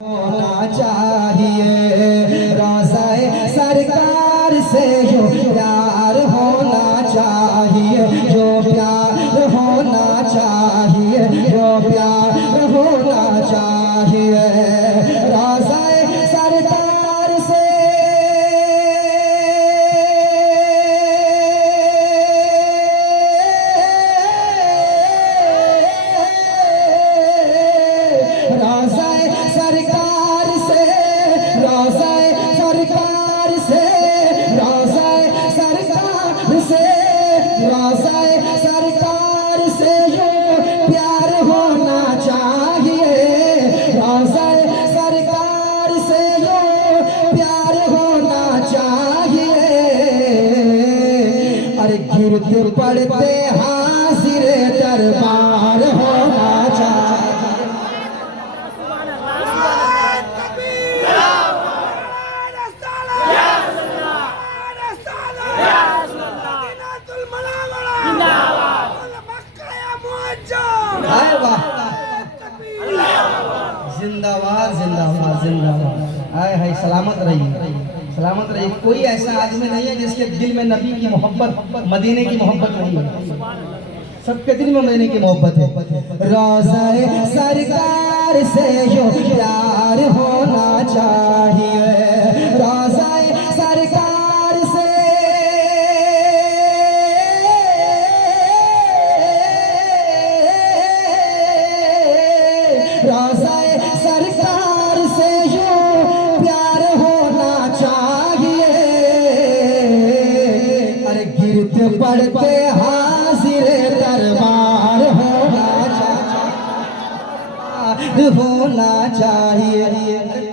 होना चाहिए रोज़ाए सरकार से जो प्यार होना चाहिए, जो प्यार होना चाहिए, जो प्यार होना चाहिए रोज़ाए सरकार से। रोज़ाए सरकार से, रोज़ाए सरकार से, रोज़ाए सरकार से, रोज़ाए सरकार से जो प्यार होना चाहिए, रोज़ाए सरकार से जो प्यार होना चाहिए। अरे गिरते पड़ते हाजिर दरबार होना चाहिए। जिंदाबाद जिंदाबाद जिंदाबाद। आए हाय सलामत रहिए, सलामत रहिए। कोई ऐसा आदमी नहीं है जिसके दिल में नबी की मोहब्बत, मदीने की मोहब्बत नहीं है। सबके दिल में मदीने की मोहब्बत है। रोज़ाए सरकार से जो प्यार होना चाहिए, रोज़ाए सरकार से, रोज़ाए सरकार से जो प्यार होना चाहिए। अरे गिरते पड़ते हाजिर दरबार होना चाहिए।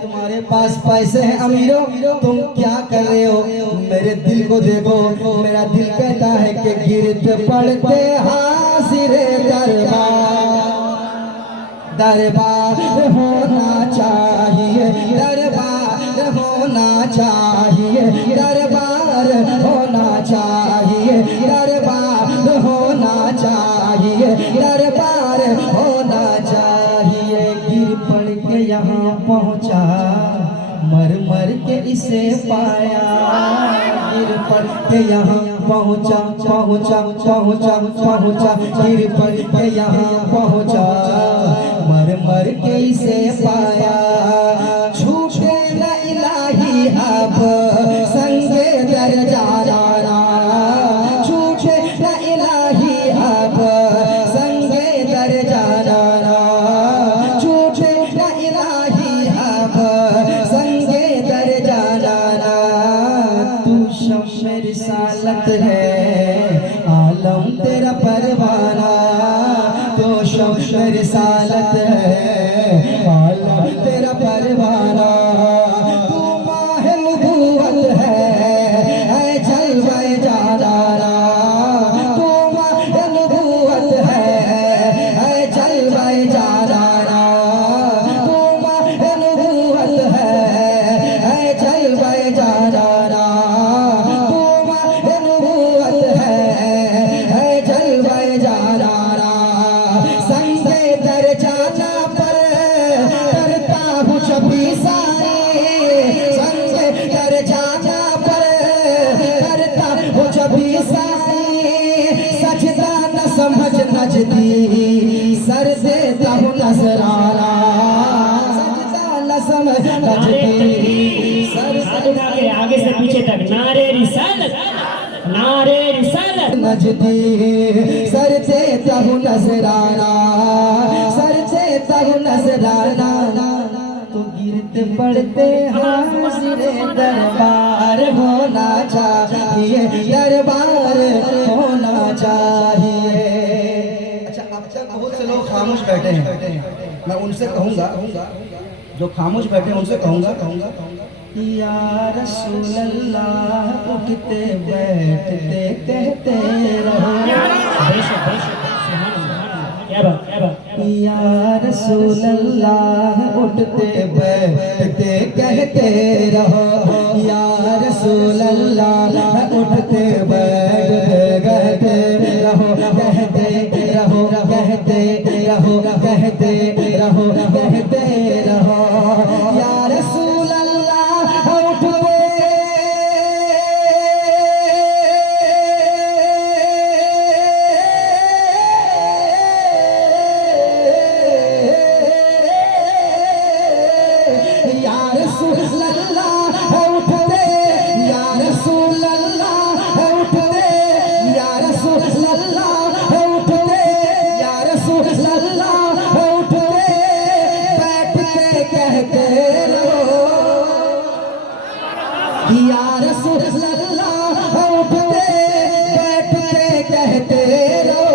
तुम्हारे पास पैसे हैं अमीरों, तुम क्या कर रहे हो? मेरे दिल को देखो, मेरा दिल कहता है कि गिरते पड़ते हाजिर दरबार होना चाहिए, दरबार होना चाहिए, दरबार होना चाहिए, दरबार होना चाहिए, दरबार होना चाहिए। गिर पड़ के यहाँ पहुँचा, मर मर के इसे पाया। गिर पड़ के यहाँ पहुँचा, पहुँचा पहुँचा पहुँचा, गिर पड़ के यहाँ पहुँचा, मर मर के इसे पाया। छूटे न इलाही अब संगे दर जाना, छूटे न इलाही अब संगे दर जाना, छूटे न इलाही अब संगे दर जाना। तू शम्स रिसालत है, आलम तेरा परवाना, तो शम्स रिसालत है, आलम तेरा परवाना। तू माह नबूवत है जलवाए जाना, तू माह नबूवत है जलवाए जाना, तू माह नबूवत है जलवाए जाना, तू माह नबूवत है जलवाए जाना। संगे दर जाना पर करता हूँ छपी सारी, संगे दर जाना पर करता हूँ छपी सारी। सजदा न समझ नजदी, सर देता हूँ नजराना, सजदा न समझ नजदी, सर आगे से पीछे तक नारे रिसालत, नारे रिसालत। नजदी सर देता हूँ नजराना, सर देता हूँ नजराना। तो गिरते पड़ते हाजिर दरबार होना चाहिए, दरबार होना चाहिए। अच्छा, अब तक बहुत से लोग खामोश बैठे हैं, मैं उनसे कहूँगा, जो खामोश बैठे हैं उनसे कहूँगा या रसूल अल्लाह उठते बैठते कहते रहो, या रसूल अल्लाह उठते बैठते कहते रहो, या रसूल अल्लाह उठते बैठते कहते रहो, कहते रहो, कहते रहो, कहते रहो, कहते रहो। रसूल अल्लाह उठते, या रसूल अल्लाह उठते, या रसूल अल्लाह उठते, या रसूल अल्लाह उठते, बैठ के कहते रहो, या रसूल अल्लाह उठते, बैठ के कहते रहो,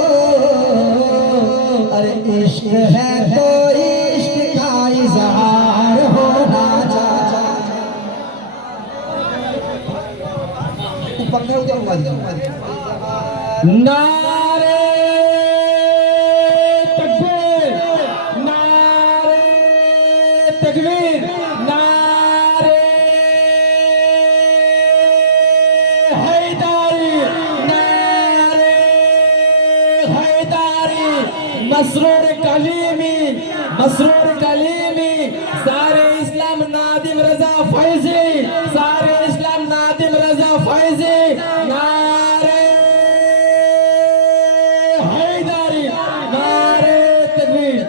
अरे इश्क है तो इश्क का इजहार होना चाहिए। पंखा उधर घुमा दीजिए। नारे तकबीर, नारे तकबीर, नारे हैदारी, नारे हैदारी, मसरूर कलीमी, मसरूर कलीमी, सारे इस्लाम नादिम रजा फैजी, सारे इस्लाम नादिम रजा फैजी, नारे हैदारी, नारे तकबीर।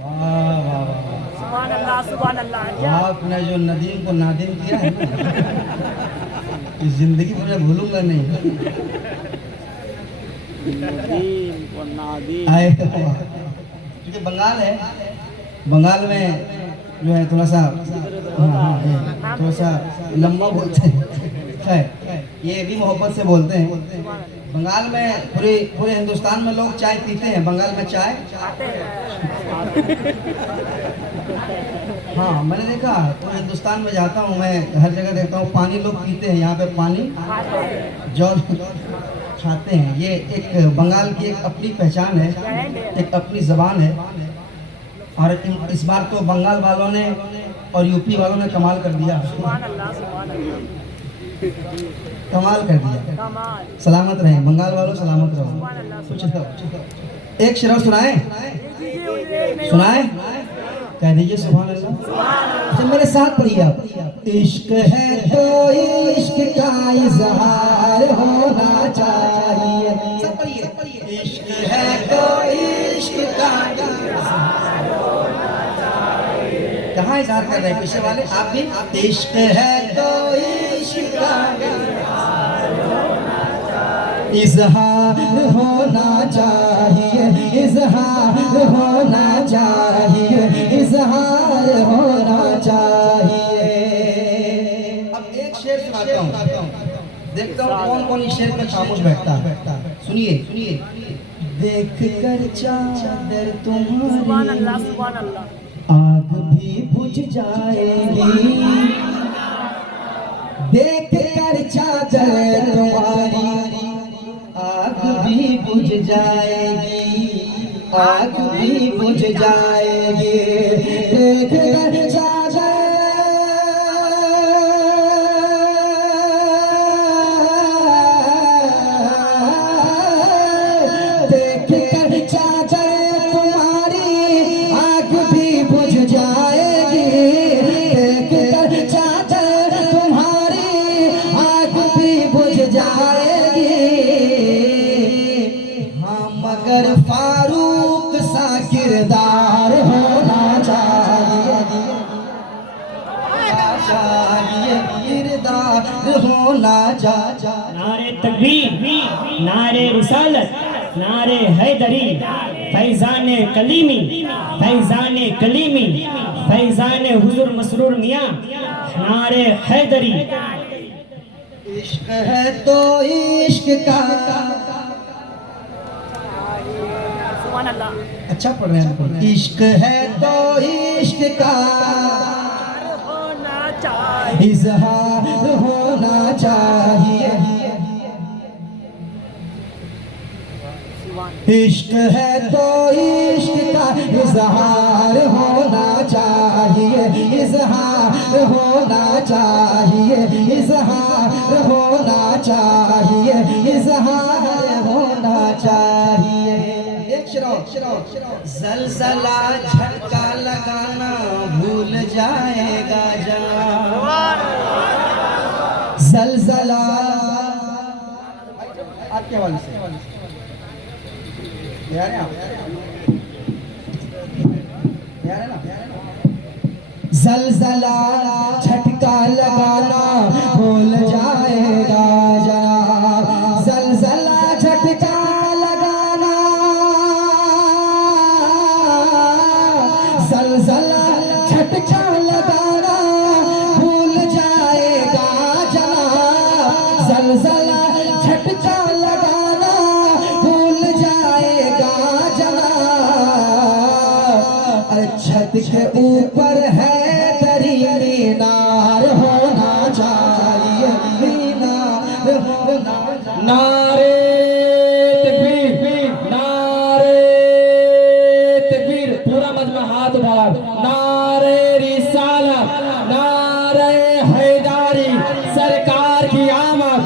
वाह वाह वाह, सुभान अल्लाह। आपने जो नदीम को नादिम किया है ना, इस जिंदगी में मैं भूलूंगा नहीं। आए क्योंकि बंगाल है, बंगाल में जो है थोड़ा सा थोड़ा सा लंबा बोलते हैं, है ये भी मोहब्बत से बोलते हैं। बंगाल में पूरे हिंदुस्तान में लोग चाय पीते हैं, बंगाल में चाय, हाँ मैंने देखा, पूरे हिंदुस्तान में जाता हूँ मैं, हर जगह देखता हूँ पानी लोग पीते हैं, यहाँ पे पानी जौ खाते हैं। ये एक बंगाल की एक अपनी पहचान है, एक अपनी जबान है, और इस बार तो बंगाल वालों ने और यूपी वालों ने कमाल कर दिया, कमाल कर दिया। सलामत रहे बंगाल वालों, सलामत रहो। कुछ तो एक शेर सुनाए, सुनाए, कह दीजिए सुभान अल्लाह। तो मेरे साथ पढ़िए आप। इश्क है तो इश्क का इजहार होना चाहिए, सब पढ़िए। इश्क है तो इश्क का इजहार होना चाहिए। कहाँ इजहार कर रहे हैं पीछे वाले, आप भी। इश्क है तो इश्क का इजहार होना चाहिए, इजहार होना चाहिए, इजहार होना चाहिए। अब एक शेर सुनाता हूँ, देखता हूँ कौन कौन इस शेर में खामोश बैठता है। सुनिए सुनिए। देख कर चादर तुम्हारी आग भी बुझ जाएगी, देख कर चादर तुम्हारी आग भी बुझ जाएगी, आग भी बुझ जाएगी, देख कर चादर, देख कर चादर तुम्हारी आग भी बुझ जाएगी, देख कर चादर तुम्हारी आग भी बुझ जाएगी। हाँ मगर फारूक सा किरदार होना चाहिए, किरदार होना चाहिए। नारे तकबीर, नारे रिसालत, नारे हैदरी, फैजान कलीमी, फैजान कलीमी, फैजान हुजूर मसरूर मियाँ, नारे हैदरी। इश्क है तो इश्क का, अच्छा पढ़ रहे हैं। इश्क है तो इश्क का इजहार होना चाहिए, इश्क है तो इश्क का इजहार होना चाहिए, इजहार होना चाहिए, इजहार होना चाहिए, इजहार होना चाहिए। एक ज़लज़ला झटका लगाना भूल जाएगा जनाब, ज़लज़ला आपके हवाले से यार आप यार है ना, जलजला झटका लगाना भूल जाएगा जनाब, जलजला झटका लगाना, जलजला झटका लगाना भूल जाएगा जनाब, जलजला झटका लगाना भूल जाएगा जनाब। अरे छत के ऊपर है दरी मीनार होना चाहिए, मीनार होना चाहिए। नारे तकबीर, नारे तकबीर, पूरा मजमा हाथ उठा, नारे रिसालत, नारे हैदारी, सरकार की आमद,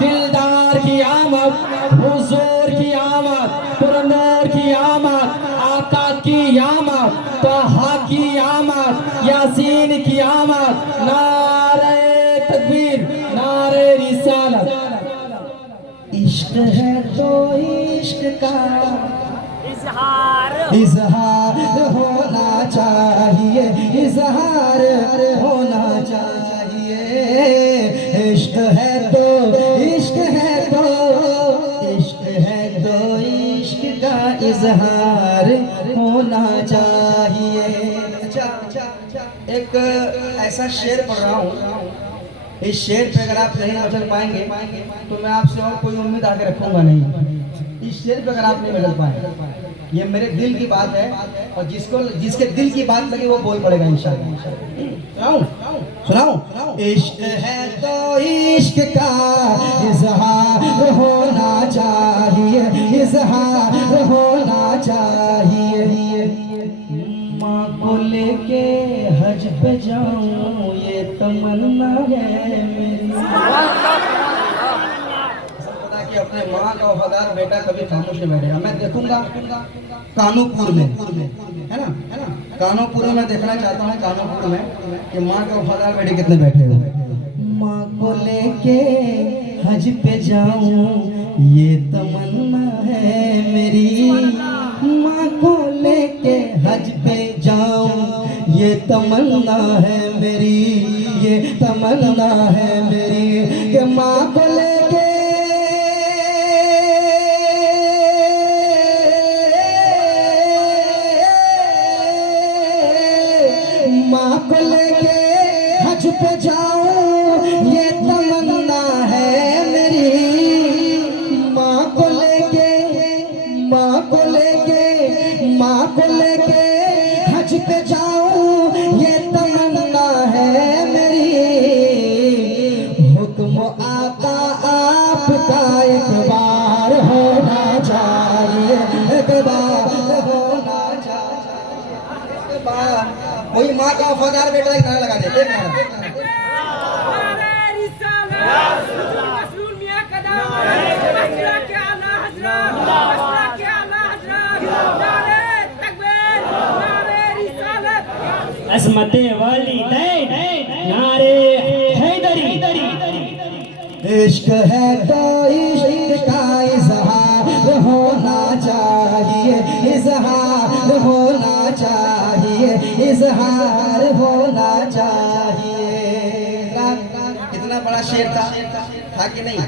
दिलदार की आमद, हुजूर की आमद, पुरनूर की आमद, आका की आमद, तहा की आमद, यासीन की आमद, नारे तकबीर, नारे रिसालत। इश्क है तो इश्क का इजहार इजहार होना चाहिए, इजहार होना चाहिए। इश्क है तो इश्क है तो इश्क है तो इश्क का इजहार होना चाहिए। एक ऐसा शेर पढ़ रहा हूँ, इस शेर पे अगर आप नहीं मचल पाएंगे तो मैं आपसे और कोई उम्मीद आगे रखूंगा नहीं। इस शेर पे अगर आप नहीं मचल पाए, ये मेरे दिल की बात है और जिसके दिल की बात लगे वो बोल पड़ेगा इंशाअल्लाह। सुनाऊं? इश्क है तो इश्क का इजहार होना चाहिए, इजहार होना चाहिए। माँ को लेके हज पे जाऊं ये तमन्ना है मेरी। पता कि अपने माँ का वफादार बेटा कभी खामोश नहीं बैठेगा। मैं देखूंगा कानूपुर में, है ना, कानूपुर में मैं देखना चाहता हूँ कानूपुर में कि माँ का वफादार बेटे कितने बैठे हो। माँ को लेके हज पे जाऊं ये तमन्ना है मेरी, माँ को लेके हज पे जाऊं ये तमन्ना है मेरी, ये तमन्ना है मेरी कि माँ को लेके माँ को लेके हज पे जाऊं ये तमन्ना है मेरी, माँ को लेके माँ को लेके माँ को लेके हज पे जाऊं ये तमन्ना है मेरी। हुक्म आका आपका एक बार होना चाहिए, एक बार होना चाहिए, एक बार। कोई माँ का वफादार बेटा एक नारा लगा दे, एक नारा। नारे रिसालत मसरूर मियां कदम मसला के आला हजरत मसला के आला हजरत नारे तकबीर नारे रिसालत असमत वालिदैन, नारे हैदरी। इश्क है तो इश्क का इजहार होना चाहिए, इजहार होना चाहिए, इजहार होना चाहिए। कितना बड़ा शेर था कि नहीं?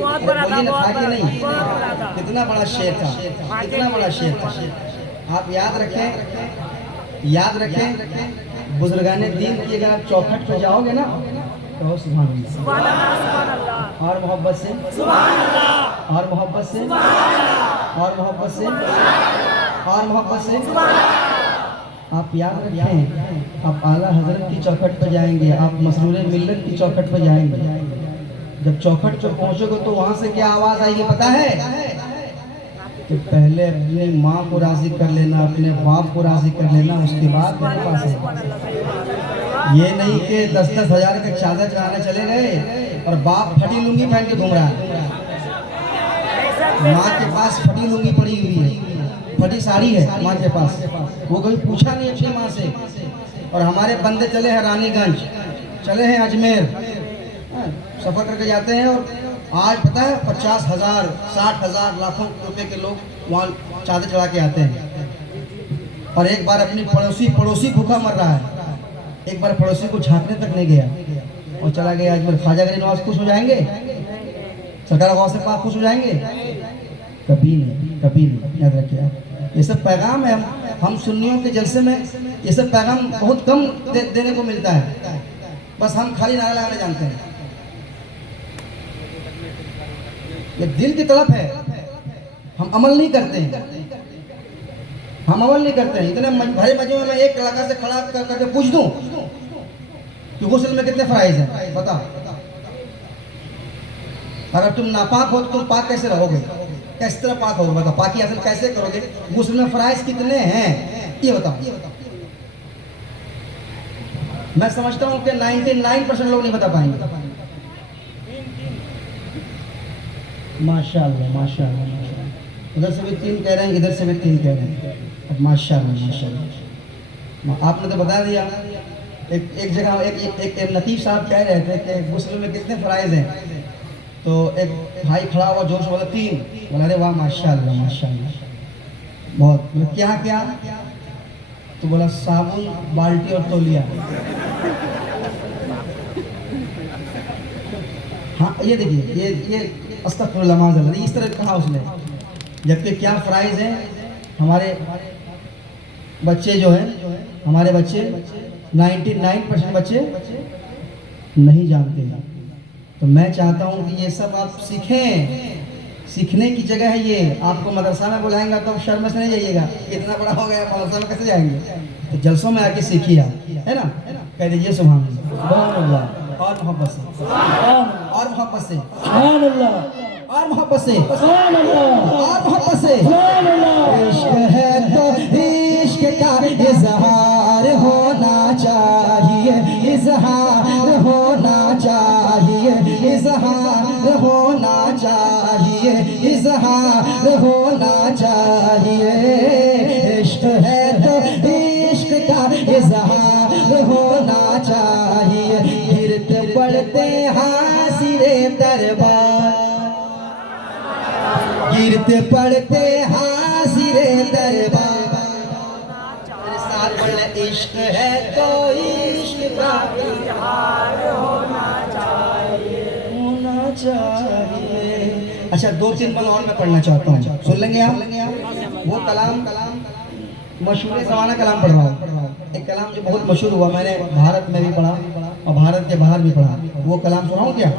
बहुत बड़ा था, बोलिए ना, बहुत था कि नहीं? बहुत बड़ा था। कितना बड़ा शेर था, कितना बड़ा शेर था। आप याद रखें, याद रखें, बुजुर्गाने दीन की अगर आप चौखट पे जाओगे ना तो सुभान अल्लाह, सुभान अल्लाह, सुभान अल्लाह और मोहब्बत से, सुभान अल्लाह और मोहब्बत से, सुभान अल्लाह और मोहब्बत से, और मोहब्बत से। सुभान अल्लाह। आप याद रखें, आप आला हजरत की चौखट पर जाएंगे, आप मसरूर मिल्लत की चौखट पर जाएंगे। जब चौखट पर पहुंचोगे तो वहां से क्या आवाज आएगी पता है? कि पहले अपनी माँ को राजी कर लेना, अपने बाप को राजी कर लेना, उसके बाद मेरे पास है। ये नहीं कि 10-10 हजार के चादर चढ़ाने चले गए और बाप फटी लुंगी पहन के घूम रहा है। माँ के पास फटी लुंगी पड़ी हुई है, फटी साड़ी है माँ के पास, वो कभी पूछा नहीं अपनी माँ से। और हमारे बंदे चले हैं रानीगंज, चले हैं अजमेर, सफर करके जाते हैं और आज पता है 50,000, 60,000, लाखों रुपए के लोग वहाँ चादर चढ़ा के आते हैं। और एक बार अपनी पड़ोसी भूखा मर रहा है, एक बार पड़ोसी को झांकने तक नहीं गया और चला गया। एक बार ख्वाजा गरीब नवाज खुश हो जाएंगे, सरकार गौस से पाक खुश हो जाएंगे? कभी नहीं, कभी नहीं। याद रखिए, ये सब पैगाम है। हम सुन्नियों के जलसे में ये सब पैगाम बहुत कम देने को मिलता है। बस हम खाली नारा लगाने जानते हैं। ये दिल की तड़प है, हम अमल नहीं करते हैं। हम अमल नहीं करते हैं। इतने भरे मजमे में एक कलाकार से खड़ा करके पूछ दूं कि गुस्ल में कितने फराइज हैं, बता। अगर तुम नापाक हो तो तुम पाक कैसे रहोगे? किस तरह पाक होगे? बता, पाकी हासिल कैसे करोगे? गुस्ल में फराइज कितने हैं ये बताओ। मैं समझता हूं कि 99% लोग नहीं बता पाएंगे। माशाअल्लाह, माशाअल्लाह, माशाअल्लाह। उधर से भी 3 कह रहे हैं, इधर से भी 3 कह रहे हैं। माशाअल्लाह, माशाअल्लाह। आपने तो बता दिया। एक जगह एक नतीब साहब कह रहे थे कि गुस्ल में कितने फराइज हैं, तो एक भाई खड़ा हुआ जोश बोला 3। बोला अरे वाह, माशाअल्लाह, माशाअल्लाह, बहुत। बोला क्या क्या? तो बोला साबुन, बाल्टी और तौलिया। हाँ, ये देखिए, ये अस्तगफिरुल्लाह माज़अल्लाह, इस तरह कहा उसने। जबकि क्या फराइज हैं हमारे बच्चे जो हैं, हमारे बच्चे 99% बच्चे नहीं जानते हैं। तो मैं चाहता हूं कि ये सब आप सीखें। सीखने की जगह है ये। आपको मदरसा में बुलाएंगे तो शर्म से नहीं जाइएगा, इतना बड़ा हो गया मदरसा में कैसे जाएंगे? तो जलसों में आके सीखिए आप, है ना? कह दीजिए सुभान अल्लाह, और मोहब्बत से, और मोहब्बत से, और मोहब्बत से, और मोहब्बत से। इश्क है तो इश्क का इजहार होना चाहिए, इजहार होना चाहिए, इजहार होना चाहिए, इजहार होना चाहिए। इश्क है तो इश्क का इजहार होना चाहिए। गिरते पड़ते हासिरे दरबार, गिरते पड़ते हासिरे दरबार। साथ बोले इश्क है तो इश्क का इजहार होना चाहिए, होना चाहिए। अच्छा, 2-3 बल और मैं पढ़ना चाहता हूँ, सुन लेंगे आप? वो कलाम मशहूर ज़माना कलाम पढ़ रहा हूँ। एक कलाम जो बहुत मशहूर हुआ, मैंने भारत में भी पढ़ा और भारत के बाहर भी पढ़ा। वो कलाम सुनाऊँ क्या?